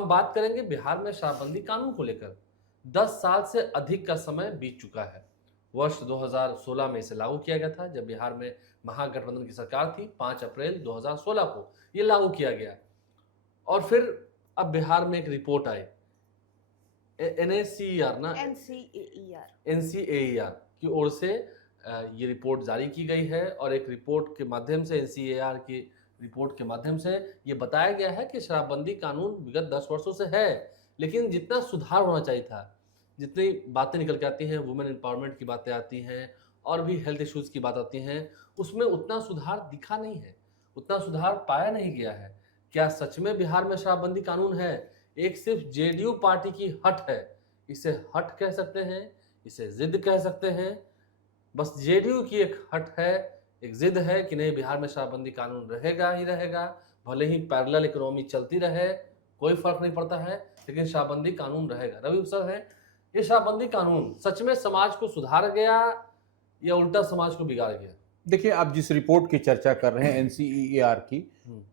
हम बात करेंगे बिहार में शराबबंदी कानून को लेकर। 10 साल से अधिक का समय बीत चुका है। वर्ष 2016 में इसे लागू किया गया था, जब बिहार में महागठबंधन की सरकार थी। 5 अप्रैल 2016 को ये लागू किया गया और फिर अब बिहार में एक रिपोर्ट आई, एनएसीईआर ना एनसीएईआर की ओर से ये रिपोर्ट जारी की गई है और एक रिपोर्ट के माध्यम से, एनसीएईआर की रिपोर्ट के माध्यम से ये बताया गया है कि शराबबंदी कानून विगत 10 वर्षों से है, लेकिन जितना सुधार होना चाहिए था, जितनी बातें निकल के आती हैं, वुमेन एम्पावरमेंट की बातें आती हैं और भी हेल्थ इश्यूज की बात आती हैं, उसमें उतना सुधार दिखा नहीं है, उतना सुधार पाया नहीं गया है। क्या सच में बिहार में शराबबंदी कानून है? एक सिर्फ जेडीयू पार्टी की हट है। इसे हट कह सकते हैं, इसे जिद कह सकते हैं। बस जेडीयू की एक हट है, एक जिद है कि नहीं, बिहार में शराबबंदी कानून रहेगा ही रहेगा, भले ही पैरेलल इकोनॉमी चलती रहे, कोई फर्क नहीं पड़ता है, लेकिन शराबबंदी कानून रहेगा। रवि सर है, ये शराबबंदी कानून सच में समाज को सुधार गया या उल्टा समाज को बिगाड़ गया? देखिए, आप जिस रिपोर्ट की चर्चा कर रहे हैं एनसीईआर की,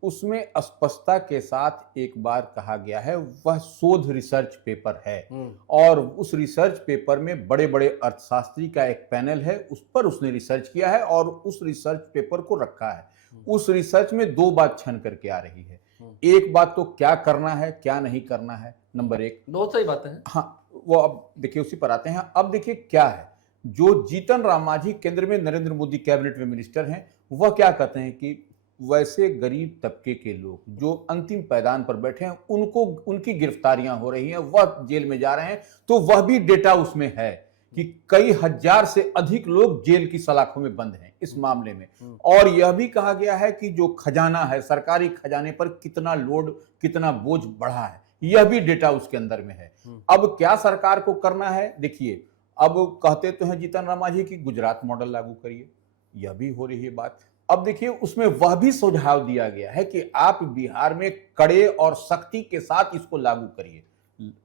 उसमें स्पष्टता के साथ एक बार कहा गया है, वह शोध रिसर्च पेपर है और उस रिसर्च पेपर में बड़े बड़े अर्थशास्त्री का एक पैनल है, उस पर उसने रिसर्च किया है और उस रिसर्च पेपर को रखा है। उस रिसर्च में दो बात छन करके आ रही है। एक बात तो क्या करना है, क्या नहीं करना है, नंबर एक। बहुत सही बातें हैं। हाँ, वो अब देखिए उसी पर आते हैं। अब देखिए क्या है, जो जीतन राम मांझी केंद्र में नरेंद्र मोदी कैबिनेट में मिनिस्टर हैं, वह क्या कहते हैं कि वैसे गरीब तबके के लोग जो अंतिम पायदान पर बैठे हैं, उनको उनकी गिरफ्तारियां हो रही हैं, वह जेल में जा रहे हैं। तो वह भी डेटा उसमें है कि कई हजार से अधिक लोग जेल की सलाखों में बंद हैं इस मामले में। और यह भी कहा गया है कि जो खजाना है, सरकारी खजाने पर कितना लोड, कितना बोझ बढ़ा है, यह भी डेटा उसके अंदर में है। अब क्या सरकार को करना है? देखिए, अब कहते तो हैं जीतन राम मांझी की गुजरात मॉडल लागू करिए, यह भी हो रही है बात। अब देखिए, उसमें वह भी सुझाव दिया गया है कि आप बिहार में कड़े और सख्ती के साथ इसको लागू करिए,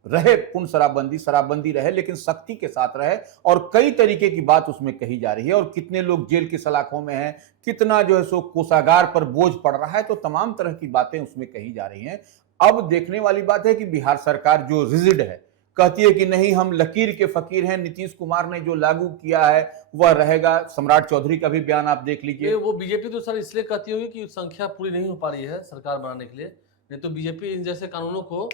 रहे पूर्ण शराबबंदी, शराबबंदी रहे लेकिन सख्ती के साथ रहे। और कई तरीके की बात उसमें कही जा रही है, और कितने लोग जेल की सलाखों में हैं, कितना जो है सो कोषागार पर बोझ पड़ रहा है, तो तमाम तरह की बातें उसमें कही जा रही हैं। अब देखने वाली बात है कि बिहार सरकार जो रिजिड है, कहती है कि नहीं, हम लकीर के फकीर हैं, नीतीश कुमार ने जो लागू किया है वह रहेगा। सम्राट चौधरी का भी बयान आप देख लीजिए। वो बीजेपी तो सर इसलिए कहती होगी कि संख्या पूरी नहीं हो पा रही है सरकार बनाने के लिए, नहीं तो बीजेपी इन जैसे कानूनों को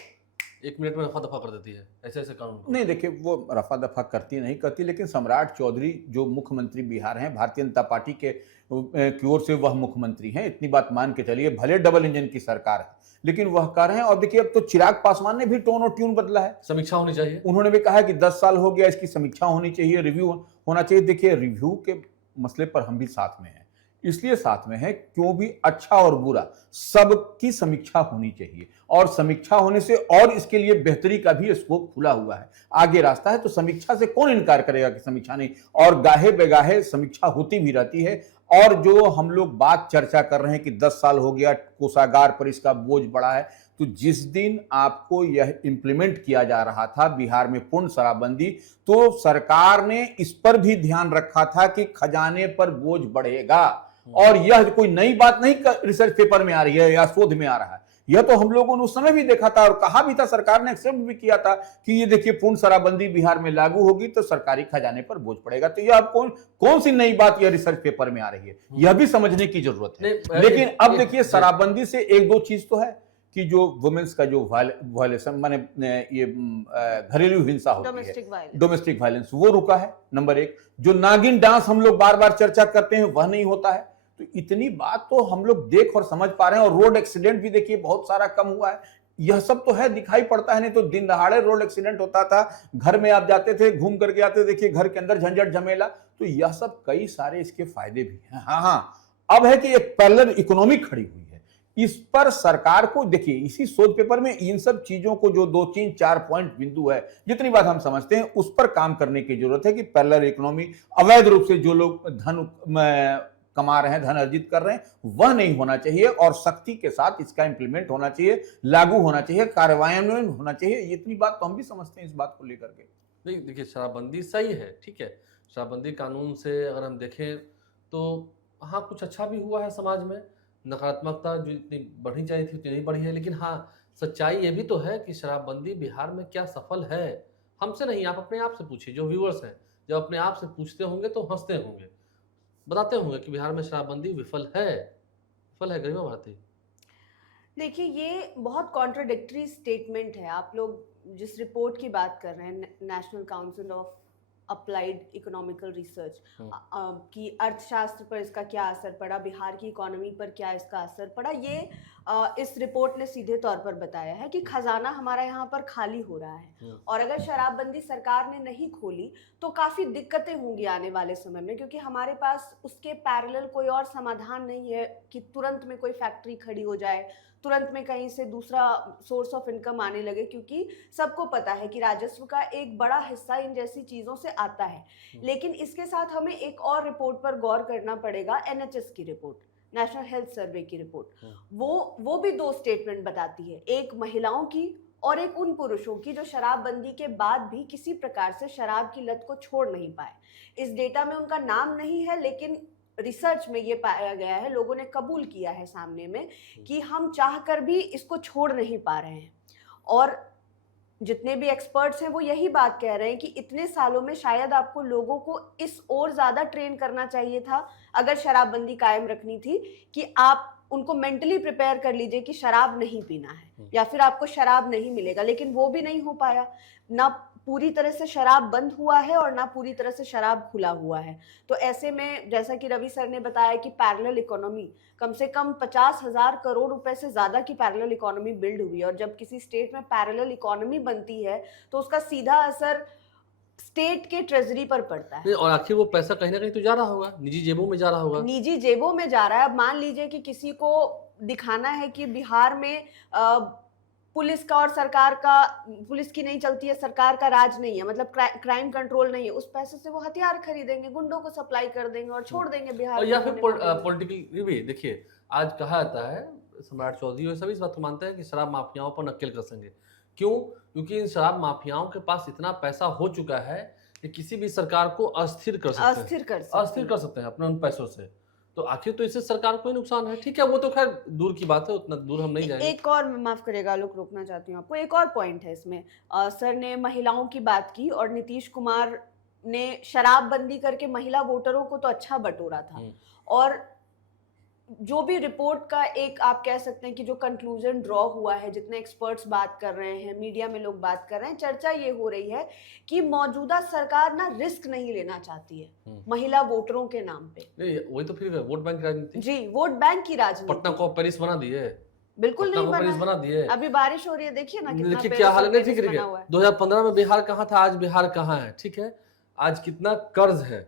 1 मिनट में रफा दफा कर देती है, ऐसे ऐसे कानून को। नहीं, देखिए, वो रफा दफा करती नहीं करती, लेकिन सम्राट चौधरी जो मुख्यमंत्री बिहार हैं, भारतीय जनता पार्टी के की ओर से वह मुख्यमंत्री हैं, इतनी बात मान के चलिए। भले डबल इंजन की सरकार है, लेकिन वह कर रहे हैं। और देखिए, अब तो चिराग पासवान ने भी टोन और ट्यून बदला है। समीक्षा होनी चाहिए, उन्होंने भी कहा है कि 10 साल हो गया, इसकी समीक्षा होनी चाहिए, रिव्यू होना चाहिए। देखिए, रिव्यू के मसले पर हम भी साथ में हैं, इसलिए साथ में है क्यों भी अच्छा और बुरा सबकी समीक्षा होनी चाहिए, और समीक्षा होने से और इसके लिए बेहतरी का भी स्कोप खुला हुआ है, आगे रास्ता है। तो समीक्षा से कौन इनकार करेगा कि समीक्षा नहीं, और गाहे बेगाहे समीक्षा होती भी रहती है। और जो हम लोग बात चर्चा कर रहे हैं कि 10 साल हो गया, कोषागार पर इसका बोझ बढ़ा है, तो जिस दिन आपको यह इंप्लीमेंट किया जा रहा था बिहार में पूर्ण शराबबंदी, तो सरकार ने इस पर भी ध्यान रखा था कि खजाने पर बोझ बढ़ेगा। और यह कोई नई बात नहीं रिसर्च पेपर में आ रही है या शोध में आ रहा है, यह तो हम लोगों ने उस समय भी देखा था और कहा भी था, सरकार ने एक्सेप्ट भी किया था कि ये देखिए, पूर्ण शराबबंदी बिहार में लागू होगी तो सरकारी खजाने पर बोझ पड़ेगा। तो यह अब कौन सी नई बात यह रिसर्च पेपर में आ रही है, यह भी समझने की जरूरत है। लेकिन अब देखिए, शराबबंदी से एक दो चीज तो है कि जो वुमेन्स का जो वायलेशन, माने ये घरेलू हिंसा होती है, डोमेस्टिक वायलेंस, वो रुका है। नंबर एक, जो नागिन डांस हम लोग बार बार चर्चा करते हैं, वह नहीं होता है। तो इतनी बात तो हम लोग देख और समझ पा रहे हैं। और रोड एक्सीडेंट भी देखिए बहुत सारा कम हुआ है, यह सब तो है, दिखाई पड़ता है। नहीं तो दिन दहाड़े रोड एक्सीडेंट होता था, घर में आप जाते थे, घूम करके आते, देखिए घर के अंदर झंझट झमेला। तो यह सब कई सारे इसके फायदे भी हैं। हाँ, अब है कि एक पैरेलल इकोनॉमी खड़ी हुई है, इस पर सरकार को देखिए, इसी शोध पेपर में इन सब चीजों को जो 2 3 4 पॉइंट बिंदु है, जितनी बात हम समझते हैं, उस पर काम करने की जरूरत है कि पैरेलल इकोनॉमी, अवैध रूप से जो लोग धन कमा रहे हैं, धन अर्जित कर रहे हैं, वह नहीं होना चाहिए। और सख्ती के साथ इसका इंप्लीमेंट होना चाहिए, लागू होना चाहिए, कार्यान्वयन होना चाहिए। इतनी बात तो हम भी समझते हैं इस बात को लेकर के। नहीं, देखिए, शराबबंदी सही है, ठीक है। शराबबंदी कानून से अगर हम देखें तो हाँ, कुछ अच्छा भी हुआ है समाज में। नकारात्मकता जो इतनी बढ़नी चाहिए थी उतनी नहीं बढ़ी है। लेकिन हाँ, सच्चाई ये भी तो है कि शराबबंदी बिहार में क्या सफल है? हमसे नहीं, आप अपने आप से पूछिए, जो व्यूअर्स हैं, जब अपने आप से पूछते होंगे तो हँसते होंगे। बताते होंगे कि बिहार में शराबबंदी विफल है गरिमा भारती। देखिए, ये बहुत कॉन्ट्रडिक्टरी स्टेटमेंट है। आप लोग जिस रिपोर्ट की बात कर रहे हैं, national council of applied economical research, कि अर्थशास्त्र पर इसका क्या असर पड़ा, बिहार की इकोनॉमी पर क्या इसका असर पड़ा, ये इस रिपोर्ट ने सीधे तौर पर बताया है कि खजाना हमारा यहाँ पर खाली हो रहा है। और अगर शराबबंदी सरकार ने नहीं खोली तो काफ़ी दिक्कतें होंगी आने वाले समय में, क्योंकि हमारे पास उसके पैरेलल कोई और समाधान नहीं है कि तुरंत में कोई फैक्ट्री खड़ी हो जाए, तुरंत में कहीं से दूसरा सोर्स ऑफ इनकम आने लगे, क्योंकि सबको पता है कि राजस्व का एक बड़ा हिस्सा इन जैसी चीज़ों से आता है। लेकिन इसके साथ हमें एक और रिपोर्ट पर गौर करना पड़ेगा, एनएचएस की रिपोर्ट, नेशनल हेल्थ सर्वे की रिपोर्ट। वो भी दो स्टेटमेंट बताती है, एक महिलाओं की और एक उन पुरुषों की जो शराबबंदी के बाद भी किसी प्रकार से शराब की लत को छोड़ नहीं पाए। इस डेटा में उनका नाम नहीं है, लेकिन रिसर्च में ये पाया गया है, लोगों ने कबूल किया है सामने में कि हम चाहकर भी इसको छोड़ नहीं पा रहे हैं। और जितने भी एक्सपर्ट्स हैं वो यही बात कह रहे हैं कि इतने सालों में शायद आपको लोगों को इस ओर ज़्यादा ट्रेन करना चाहिए था, अगर शराबबंदी कायम रखनी थी, कि आप उनको मेंटली प्रिपेयर कर लीजिए कि शराब नहीं पीना है या फिर आपको शराब नहीं मिलेगा। लेकिन वो भी नहीं हो पाया, ना पूरी तरह से शराब बंद हुआ है और ना पूरी तरह से शराब खुला हुआ है। तो ऐसे में जैसा कि रवि सर ने बताया कि पैरेलल इकोनॉमी, कम से कम 50,000 करोड़ रुपए से ज़्यादा की पैरेलल इकोनॉमी बिल्ड हुई है। और जब किसी स्टेट में पैरेलल इकोनॉमी बनती है तो उसका सीधा असर स्टेट के ट्रेजरी पर पड़ता है। और आखिर वो पैसा कहीं ना कहीं तो जा रहा होगा, निजी जेबों में जा रहा होगा। निजी जेबों में जा रहा है। अब मान लीजिए कि किसी को दिखाना है कि बिहार में पुलिस का और सरकार का, पुलिस की नहीं चलती है, सरकार का राज नहीं है, मतलब क्राइम कंट्रोल नहीं है, उस पैसे से वो हथियार खरीदेंगे, गुंडों को सप्लाई कर देंगे और छोड़ देंगे बिहार। और या फिर पॉलिटिकल भी देखिए, आज कहा जाता है, सम्राट चौधरी और सभी इस बात को मानते हैं कि शराब माफियाओं पर नकेल कसेंगे। क्यों? क्योंकि इन शराब माफियाओं के पास इतना पैसा हो चुका है कि किसी भी सरकार को अस्थिर कर सकते हैं अपने उन पैसों से। तो आखिर तो इससे सरकार को ही नुकसान है। ठीक है, वो तो खैर दूर की बात है, उतना दूर हम नहीं जाएंगे। एक और, माफ करेगा लोग, रोकना चाहती हूँ आपको, एक और पॉइंट है इसमें। सर ने महिलाओं की बात की और नीतीश कुमार ने शराबबंदी करके महिला वोटरों को तो अच्छा बटोरा था। और जो भी रिपोर्ट का एक आप कह सकते हैं कि जो कंक्लूजन ड्रॉ हुआ है, जितने एक्सपर्ट्स बात कर रहे हैं, मीडिया में लोग बात कर रहे हैं, चर्चा ये हो रही है कि मौजूदा सरकार ना रिस्क नहीं लेना चाहती है महिला वोटरों के नाम पे। वही तो फिर वोट बैंक राजनीति। जी, वोट बैंक की राजनीति। पटना को पेरिस बना दिए, बिल्कुल नहीं बना दिए। अभी बारिश हो रही है, देखिए ना कितना देखिए क्या हाल है। नहीं ठीक है, 2015 में बिहार कहाँ था, आज बिहार कहाँ है। ठीक है, आज कितना कर्ज है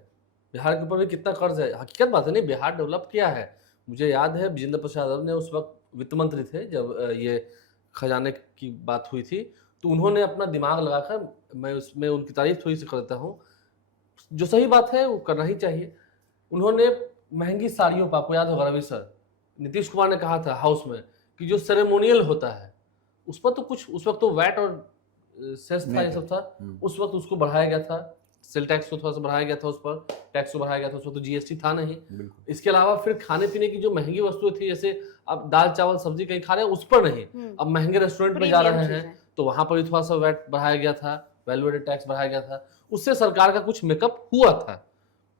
बिहार के ऊपर भी, कितना कर्ज है। हकीकत बात है, नहीं बिहार डेवलप किया है। मुझे याद है विजेंद्र प्रसाद यादव ने उस वक्त वित्त मंत्री थे जब ये खजाने की बात हुई थी, तो उन्होंने अपना दिमाग लगाकर, मैं उसमें उनकी तारीफ थोड़ी सी करता हूँ, जो सही बात है वो करना ही चाहिए। उन्होंने महंगी साड़ियों पर, आपको याद होगा रवि सर, नीतीश कुमार ने कहा था हाउस में कि जो सेरेमोनियल होता है उस पर तो कुछ, उस वक्त तो वैट और सेस था, ये सब था, उस वक्त उसको बढ़ाया गया था, सेल टैक्स को थोड़ा सा बढ़ाया गया था, उस पर टैक्स को बढ़ाया गया था, उस वक्त तो जीएसटी था नहीं। इसके अलावा फिर खाने पीने की जो महंगी वस्तुएं थी, जैसे अब दाल चावल सब्जी कहीं खा रहे हैं उस पर नहीं, अब महंगे रेस्टोरेंट में जा रहे हैं तो वहां पर भी थोड़ा सा वैट बढ़ाया गया था, वैल्यू एडेड टैक्स बढ़ाया गया था। उससे सरकार का कुछ मेकअप हुआ था,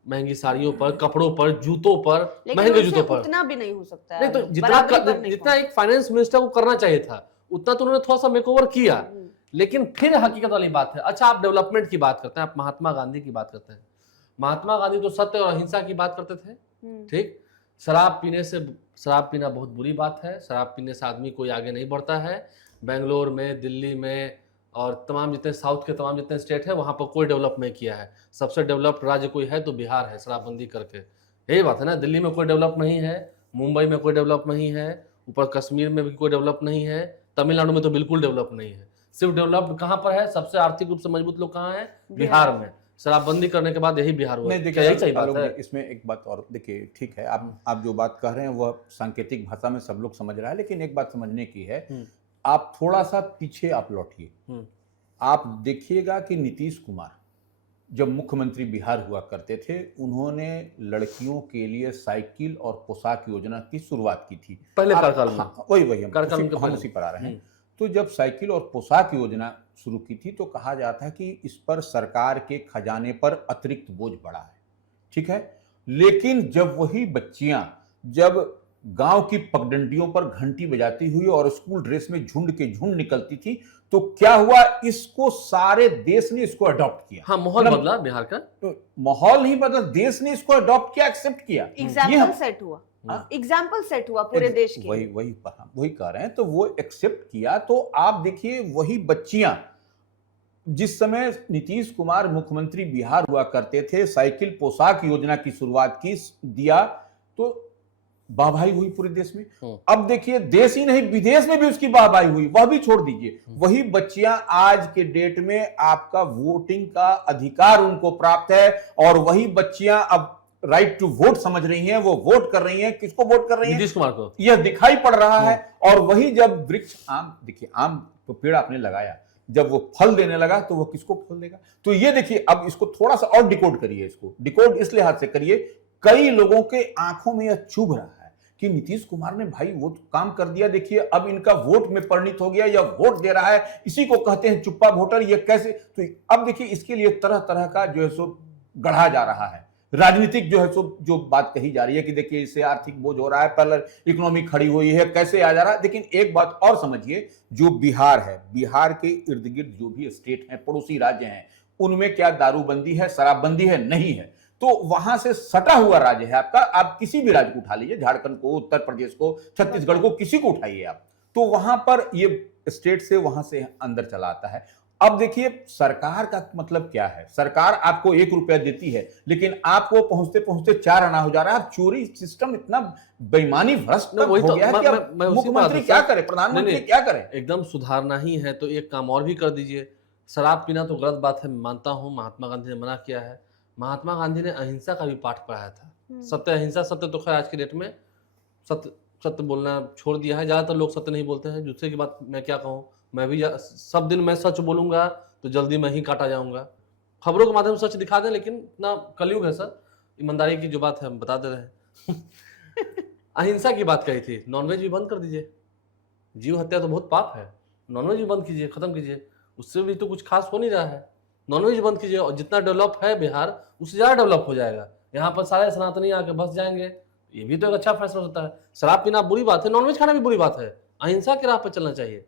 महंगी साड़ियों पर, कपड़ों पर, जूतों पर, महंगे जूतों पर। उतना भी नहीं हो सकता है। नहीं तो जितना एक फाइनेंस मिनिस्टर को करना चाहिए था उतना तो उन्होंने थोड़ा सा मेकओवर किया। लेकिन फिर हकीकत वाली बात है, अच्छा आप डेवलपमेंट की बात करते हैं, आप महात्मा गांधी की बात करते हैं। महात्मा गांधी तो सत्य और अहिंसा की बात करते थे। ठीक, शराब पीना बहुत बुरी बात है, शराब पीने से आदमी कोई आगे नहीं बढ़ता है। बेंगलोर में, दिल्ली में और तमाम जितने साउथ के तमाम जितने स्टेट है वहां पर कोई डेवलप नहीं किया है। सबसे डेवलप्ड राज्य कोई है तो बिहार है, शराबबंदी करके। यही बात है ना, दिल्ली में कोई डेवलप नहीं है, मुंबई में कोई डेवलप नहीं है, ऊपर कश्मीर में भी कोई डेवलप नहीं है, तमिलनाडु में तो बिल्कुल डेवलप नहीं है। सिर्फ डेवलप्ड कहाँ पर है, सबसे आर्थिक रूप से मजबूत लोग कहाँ हैं, बिहार में। शराबबंदी करने के बाद यही बिहार हुआ। नहीं देखिए, यही सही बात है। इसमें एक बात और देखिए, ठीक है, आप जो बात कह रहे हैं वह सांकेतिक भाषा में सब लोग समझ रहा है, लेकिन एक बात समझने की है, आप थोड़ा सा पीछे आप लौटिए, आप देखिएगा कि नीतीश कुमार जब मुख्यमंत्री बिहार हुआ करते थे, उन्होंने लड़कियों के लिए साइकिल और पोशाक योजना की शुरुआत की थी। पहले आप- कार्यकाल में। हाँ, वही हम कार्यकाल के हम पहले। उसी पर आ रहे हैं। तो जब साइकिल और पोशाक योजना शुरू की थी तो कहा जाता है कि इस पर सरकार के खजाने पर अतिरिक्त बोझ पड़ा है, ठीक है। लेकिन जब वही बच्चियां जब गांव की पगडंडियों पर घंटी बजाती हुई और स्कूल ड्रेस में झुंड के झुंड निकलती थी, तो क्या हुआ, इसको सारे देश ने इसको अडॉप्ट किया। हाँ, माहौल मतलब बदला बिहार का। तो माहौल नहीं बदला, देश ने इसको अडॉप्ट किया, एक्सेप्ट किया। एग्जाम्पल सेट हुआ, हाँ। एग्जाम्पल सेट हुआ पूरे देश के वही लिए। वही कह रहे हैं, तो वो एक्सेप्ट किया। तो आप देखिए, वही बच्चियां जिस समय नीतीश कुमार मुख्यमंत्री बिहार हुआ करते थे, साइकिल पोशाक योजना की शुरुआत की दिया, तो वाहवाही हुई पूरे देश में। अब देखिए, देश ही नहीं विदेश में भी उसकी वाहवाही हुई, वह भी छोड़ दीजिए। वही बच्चियां आज के डेट में आपका वोटिंग का अधिकार उनको प्राप्त है, और वही बच्चियां अब राइट टू वोट समझ रही हैं, वो वोट कर रही हैं। किसको वोट कर रही हैं? नीतीश कुमार को। यह दिखाई पड़ रहा है। और वही जब वृक्ष आम, देखिए आम तो पेड़ आपने लगाया, जब वो फल देने लगा तो वो किसको फल देगा? तो ये देखिए, अब इसको थोड़ा सा और डिकोड करिए, इसको डिकोड इस लिहाज से करिए, कई लोगों के आंखों में यह चुभ रहा है कि नीतीश कुमार ने भाई वो तो काम कर दिया, देखिए अब इनका वोट में परिणित हो गया, या वोट दे रहा है, इसी को कहते हैं चुप्पा वोटर। ये कैसे? तो अब देखिए, इसके लिए तरह तरह का जो है सो गढ़ा जा रहा है, राजनीतिक जो है सो जो बात कही जा रही है कि देखिए इससे आर्थिक बोझ हो रहा है, पहले इकोनॉमी खड़ी हुई है, कैसे आ जा रहा है। लेकिन एक बात और समझिए, जो बिहार है, बिहार के इर्द गिर्द जो भी स्टेट हैं, पड़ोसी राज्य हैं, उनमें क्या दारूबंदी है, शराबबंदी है? नहीं है। तो वहां से सटा हुआ राज्य है आपका। आप किसी भी राज्य को उठा लीजिए, झारखंड को, उत्तर प्रदेश को, छत्तीसगढ़ को, किसी को उठाइए आप, तो वहां पर ये स्टेट से वहां से अंदर चला आता है। अब देखिए, सरकार का मतलब क्या है? सरकार आपको 1 रुपया देती है, लेकिन आपको पहुंचते पहुंचते 4 आना हो जा रहा है। अब चोरी सिस्टम इतना बेईमानी भ्रष्ट नहीं, वही हो तो गया है कि अब मैं उसी मुख्यमंत्री बात क्या से- करे, प्रधानमंत्री नहीं, क्या करे? एकदम सुधारना ही है तो एक काम और भी कर दीजिए। शराब पीना तो गलत बात है, मानता हूँ, महात्मा गांधी ने मना किया है। महात्मा गांधी ने अहिंसा का भी पाठ पढ़ाया था। सत्य अहिंसा, सत्य तो खैर आज की डेट में सत्य सत्य बोलना छोड़ दिया है, ज्यादातर लोग सत्य नहीं बोलते हैं। दूसरे की बात मैं क्या कहूँ, मैं भी सब दिन मैं सच बोलूंगा तो जल्दी मैं ही काटा जाऊंगा। खबरों के माध्यम से सच दिखा दें, लेकिन इतना कलयुग है सर, ईमानदारी की जो बात है हम बता दे रहे हैं। अहिंसा की बात कही थी, नॉनवेज भी बंद कर दीजिए। जीव हत्या तो बहुत पाप है, नॉनवेज भी बंद कीजिए, खत्म कीजिए, उससे भी तो कुछ खास हो नहीं रहा है। नॉनवेज बंद कीजिए, और जितना डेवलप है बिहार, उससे ज़्यादा डेवलप हो जाएगा। यहाँ पर सारे सनातनी आके बस जाएंगे, ये भी तो एक अच्छा फैसला होता है। शराब पीना बुरी बात है, नॉनवेज खाना भी बुरी बात है, अहिंसा की राह पर चलना चाहिए।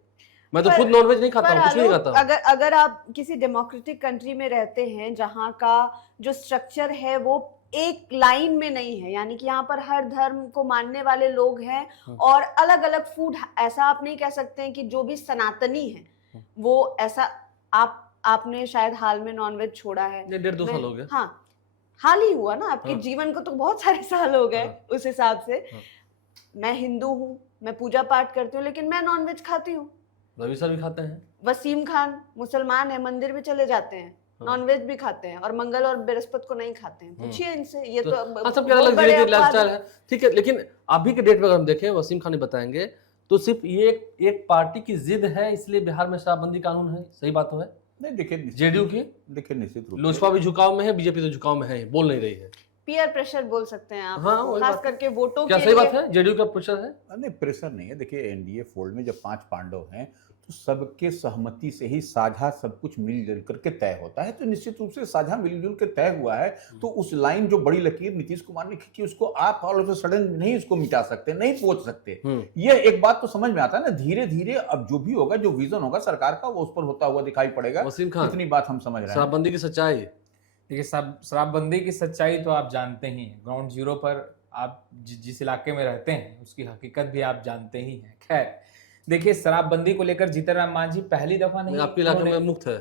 मैं तो खुद नॉनवेज नहीं खाता हूँ, कुछ नहीं खाता हूँ। अगर आप किसी डेमोक्रेटिक कंट्री में रहते हैं जहाँ का जो स्ट्रक्चर है वो एक लाइन में नहीं है, यानी कि यहाँ पर हर धर्म को मानने वाले लोग हैं, और अलग अलग फूड, ऐसा आप नहीं कह सकते हैं कि जो भी सनातनी है वो ऐसा। आपने शायद हाल में नॉनवेज छोड़ा है, 1.5-2 साल हो गए। हाँ, हाल ही हुआ ना, आपके जीवन को तो बहुत सारे साल हो गए उस हिसाब से। मैं हिंदू हूँ, मैं पूजा पाठ करती हूँ, लेकिन मैं नॉनवेज खाती हूँ। रवि सर भी खाते हैं। वसीम खान मुसलमान है, मंदिर भी चले जाते हैं, नॉनवेज भी खाते हैं, और मंगल और बृहस्पति को नहीं खाते हैं। पूछिए इनसे, ये तो सब के अलग धीरे लाइफस्टाइल है, ठीक है। लेकिन अभी के डेट में अगर हम देखें, वसीम खान बताएंगे, तो सिर्फ ये एक पार्टी की जिद है, इसलिए बिहार में शराबबंदी कानून है। सही बात तो है? नहीं, देखिए जेडीयू की, देखिए निश्चित रूप से लोजपा भी झुकाव में है, बीजेपी तो झुकाव में है, बोल नहीं रही है। पीयर प्रेशर बोल सकते हैं आप, हाँ, वही खास बात। करके वोटों क्या के सही लिए। बात है? जेडीयू का प्रेशर है? नहीं, प्रेशर नहीं है। देखिए, एनडीए फोल्ड में जब 5 पांडव हैं, तो सबके सहमति से ही साझा सब कुछ मिलजुल करके तय होता है। तो निश्चित रूप से साझा मिलजुल के तय हुआ है। तो उस लाइन जो बड़ी लकीर नीतीश कुमार ने खींची, उसको आप ऑल ऑफ अ सडन नहीं उसको मिटा सकते, नहीं पहुंच सकते। ये एक बात तो समझ में आता है ना, धीरे धीरे अब जो भी होगा, जो विजन होगा सरकार का, वो उस पर होता हुआ दिखाई पड़ेगा। वसीम खान, इतनी बात हम समझ रहे हैं। शराबबंदी की सच्चाई। देखिए, शराबबंदी की सच्चाई तो आप जानते ही हैं, ग्राउंड जीरो पर आप जिस इलाके में रहते हैं उसकी हकीकत भी आप जानते ही हैं। खैर, देखिए, शराबबंदी को लेकर जीतन राम मांझी पहली दफा नहीं, आपके इलाके में मुक्त है?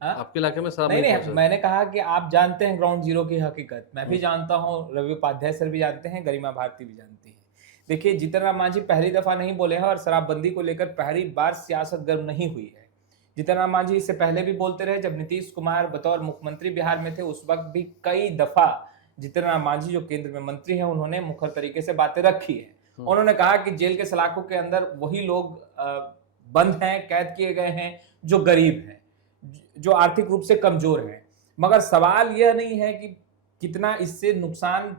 आपके इलाके में शराब नहीं, पहुंचा? मैंने कहा कि आप जानते हैं ग्राउंड जीरो की हकीकत, मैं भी जानता हूँ, रवि उपाध्याय सर भी जानते हैं, गरिमा भारती भी जानती है। देखिए, जीतन राम मांझी पहली दफा नहीं बोले हैं, और शराबबंदी को लेकर पहली बार सियासत गर्म नहीं हुई है। जीतन राम मांझी इससे पहले भी बोलते रहे, जब नीतीश कुमार बतौर मुख्यमंत्री बिहार में थे उस वक्त भी कई दफा जीतन राम मांझी जो केंद्र में मंत्री हैं, उन्होंने मुखर तरीके से बातें रखी है। उन्होंने कहा कि जेल के सलाखों के अंदर वही लोग बंद हैं, कैद किए गए हैं जो गरीब हैं, जो आर्थिक रूप से कमजोर हैं। मगर सवाल यह नहीं है कि कितना इससे नुकसान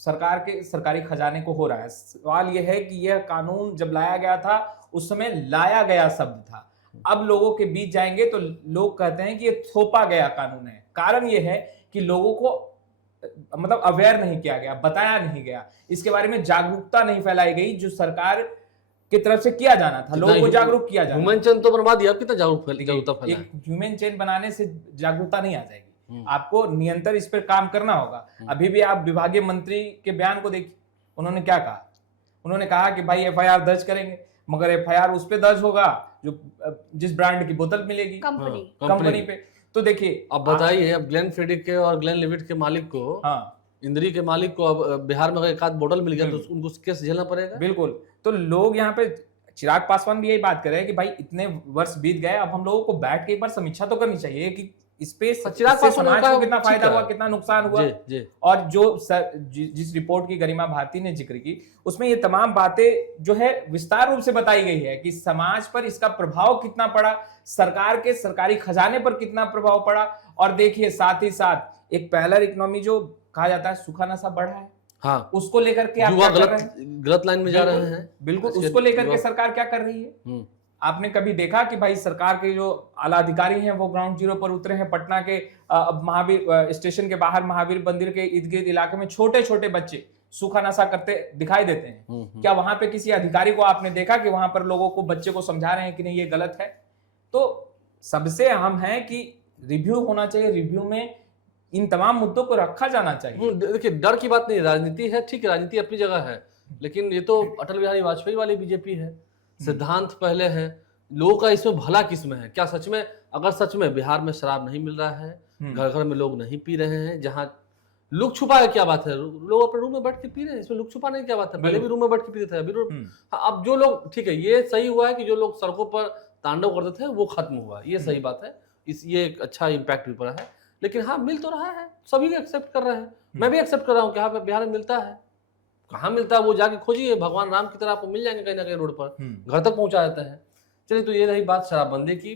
सरकार के सरकारी खजाने को हो रहा है। सवाल यह है कि यह कानून जब लाया गया था उस समय लाया गया शब्द था, अब लोगों के बीच जाएंगे तो लोग कहते हैं कि ये थोपा गया कानून है। कारण यह है कि लोगों को मतलब अवेयर नहीं किया गया, बताया नहीं गया, इसके बारे में जागरूकता नहीं फैलाई गई जो सरकार की तरफ से किया जाना था, लोगों को जागरूक किया जाना। ह्यूमन चेन तो बनवा दिया, अब कितना जागरूकता फैला है? एक ह्यूमन चेन बनाने से जागरूकता नहीं आ जाएगी, आपको निरंतर इस पर काम करना होगा। अभी भी आप विभागीय मंत्री के बयान को देखिए, उन्होंने क्या कहा? उन्होंने कहा कि भाई एफआईआर दर्ज करेंगे, मगर एफआईआर उस पे दर्ज होगा जो जिस ब्रांड की बोतल मिलेगी कंपनी पे। तो देखिए अब बताइए, अब ग्लेन फ्रेडिक के और ग्लेन लिविट के मालिक को, इंद्री के मालिक को अब बिहार में अगर एक आध बोतल मिल गया तो उनको केस झेलना पड़ेगा। बिल्कुल। तो लोग यहाँ पे, चिराग पासवान भी यही बात कर रहे हैं कि भाई इतने वर्ष बीत गए, अब हम लोगों को बैठ के एक बार समीक्षा तो करनी चाहिए कि इस पे चिराग पासवान समाज को कितना फायदा हुआ, कितना नुकसान हुआ। जी। और जो जिस रिपोर्ट की गरिमा भारती ने जिक्र की उसमें ये तमाम बातें जो है विस्तार रूप से बताई गई है कि समाज पर इसका प्रभाव कितना पड़ा, सरकार के सरकारी खजाने पर कितना प्रभाव पड़ा। और देखिए साथ ही साथ एक पैरेलल इकोनॉमी जो कहा जाता है, सूखा नशा बढ़ा है, हाँ, उसको लेकर के आप युवा क्या कर रहे हैं? गलत लाइन में जा रहे हैं। बिल्कुल, उसको लेकर के सरकार क्या कर रही है? आपने कभी देखा कि भाई सरकार के जो आला अधिकारी हैं वो ग्राउंड जीरो पर उतरे हैं? पटना के महावीर स्टेशन के बाहर महावीर मंदिर के इर्द गिर्द इलाके में छोटे छोटे बच्चे सूखा नशा करते दिखाई देते हैं। क्या वहां पे किसी अधिकारी को आपने देखा कि वहां पर लोगों को, बच्चे को समझा रहे हैं कि नहीं ये गलत है? तो सबसे अहम है कि रिव्यू होना चाहिए, रिव्यू में इन तमाम मुद्दों को रखा जाना चाहिए। देखिए डर की बात नहीं, राजनीति है, ठीक है, राजनीति अपनी जगह है, लेकिन ये तो अटल बिहारी वाजपेयी वाली बीजेपी है। सिद्धांत पहले है, लोगों का इसमें भला किसमें है? क्या सच में, अगर सच में बिहार में शराब नहीं मिल रहा है, घर घर में लोग नहीं पी रहे हैं, जहां लुक छुपा है, क्या बात है, लोग अपने रूम में बैठ के पी रहे हैं, इसमें लुक छुपा नहीं, क्या बात है? पहले भी रूम में बैठ के पीते थे, अभी अब जो लोग, ठीक है, ये सही हुआ है कि जो लोग सड़कों पर तांडव करते थे वो खत्म हुआ, ये सही बात है, ये एक अच्छा इम्पैक्ट भी पड़ा है। लेकिन हाँ, मिल तो रहा है, सभी एक्सेप्ट कर रहे हैं, मैं भी एक्सेप्ट कर रहा हूँ कि हाँ बिहार में मिलता है। कहाँ मिलता है वो जाके खोजिए, भगवान राम की तरह आपको मिल जाएंगे कहीं ना कहीं रोड पर, घर तक पहुंचा देते हैं। चलिए, तो ये रही बात शराबबंदी की।